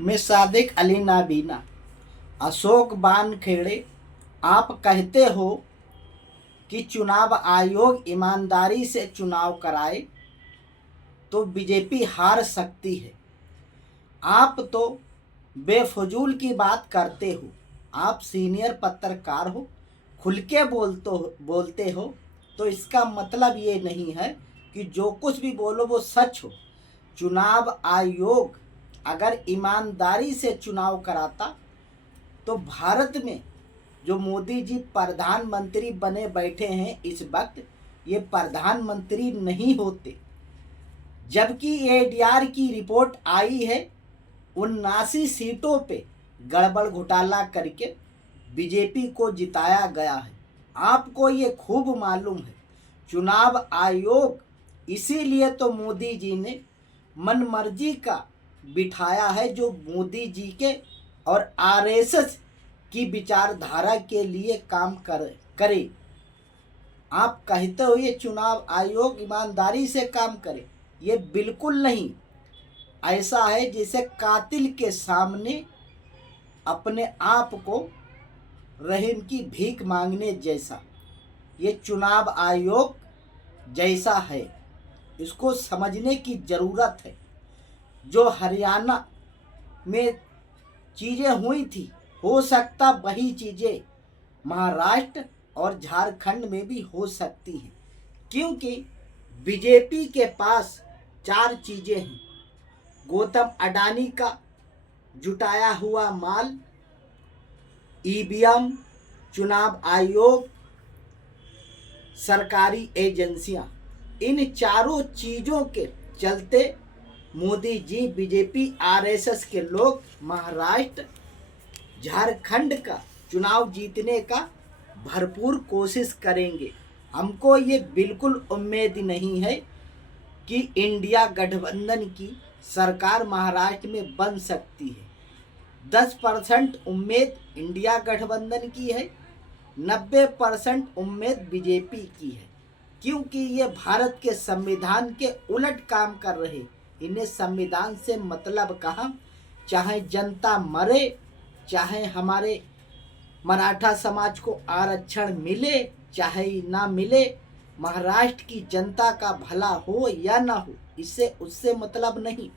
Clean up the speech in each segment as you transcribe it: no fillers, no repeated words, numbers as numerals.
मैं सादिक अली नाबीना अशोक वानखेड़े। आप कहते हो कि चुनाव आयोग ईमानदारी से चुनाव कराए तो बीजेपी हार सकती है। आप तो बेफजूल की बात करते हो। आप सीनियर पत्रकार हो, खुल के बोलते हो, तो इसका मतलब ये नहीं है कि जो कुछ भी बोलो वो सच हो। चुनाव आयोग अगर ईमानदारी से चुनाव कराता तो भारत में जो मोदी जी प्रधानमंत्री बने बैठे हैं इस वक्त, ये प्रधानमंत्री नहीं होते। जबकि एडीआर की रिपोर्ट आई है 79 सीटों पे गड़बड़ घोटाला करके बीजेपी को जिताया गया है। आपको ये खूब मालूम है। चुनाव आयोग इसीलिए तो मोदी जी ने मनमर्जी का बिठाया है, जो मोदी जी के और आरएसएस की विचारधारा के लिए काम करे। आप कहते हो ये चुनाव आयोग ईमानदारी से काम करे, ये बिल्कुल नहीं। ऐसा है जैसे कातिल के सामने अपने आप को रहम की भीख मांगने जैसा ये चुनाव आयोग जैसा है। इसको समझने की ज़रूरत है। जो हरियाणा में चीज़ें हुई थी, हो सकता वही चीज़ें महाराष्ट्र और झारखंड में भी हो सकती हैं, क्योंकि बीजेपी के पास 4 चीज़ें हैं। गौतम अडानी का जुटाया हुआ माल, ईवीएम, चुनाव आयोग, सरकारी एजेंसियां। इन चारों चीज़ों के चलते मोदी जी, बीजेपी, आरएसएस के लोग महाराष्ट्र, झारखंड का चुनाव जीतने का भरपूर कोशिश करेंगे। हमको ये बिल्कुल उम्मीद नहीं है कि इंडिया गठबंधन की सरकार महाराष्ट्र में बन सकती है। 10% उम्मीद इंडिया गठबंधन की है, 90% उम्मीद बीजेपी की है, क्योंकि ये भारत के संविधान के उलट काम कर रहे। इन्हें संविधान से मतलब कहाँ। चाहे जनता मरे, चाहे हमारे मराठा समाज को आरक्षण मिले चाहे ना मिले, महाराष्ट्र की जनता का भला हो या ना हो, इससे उससे मतलब नहीं।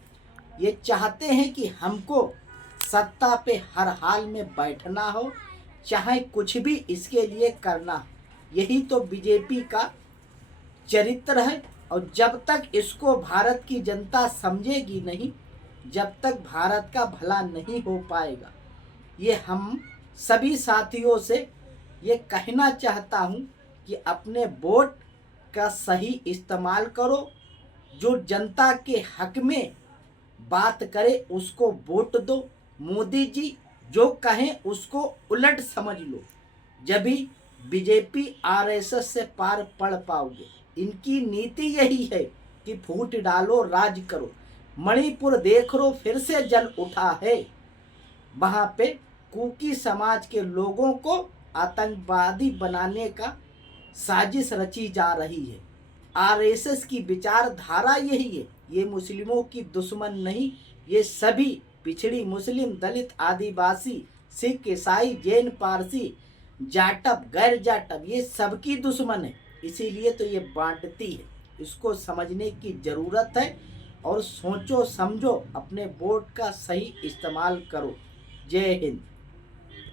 ये चाहते हैं कि हमको सत्ता पे हर हाल में बैठना हो, चाहे कुछ भी इसके लिए करना। यही तो बीजेपी का चरित्र है। और जब तक इसको भारत की जनता समझेगी नहीं, जब तक भारत का भला नहीं हो पाएगा। ये हम सभी साथियों से ये कहना चाहता हूँ कि अपने वोट का सही इस्तेमाल करो। जो जनता के हक में बात करे उसको वोट दो। मोदी जी जो कहें उसको उलट समझ लो, जब भी बीजेपी आरएसएस से पार पड़ पाओगे। इनकी नीति यही है कि फूट डालो, राज करो। मणिपुर देख लो, फिर से जल उठा है। वहाँ पे कुकी समाज के लोगों को आतंकवादी बनाने का साजिश रची जा रही है। आरएसएस की विचारधारा यही है। ये मुस्लिमों की दुश्मन नहीं, ये सभी पिछड़ी मुस्लिम, दलित, आदिवासी, सिख, ईसाई, जैन, पारसी, जाटव, गैर जाटव, ये सबकी दुश्मन है। इसीलिए तो ये बांटती है। इसको समझने की ज़रूरत है और सोचो समझो, अपने वोट का सही इस्तेमाल करो। जय हिंद।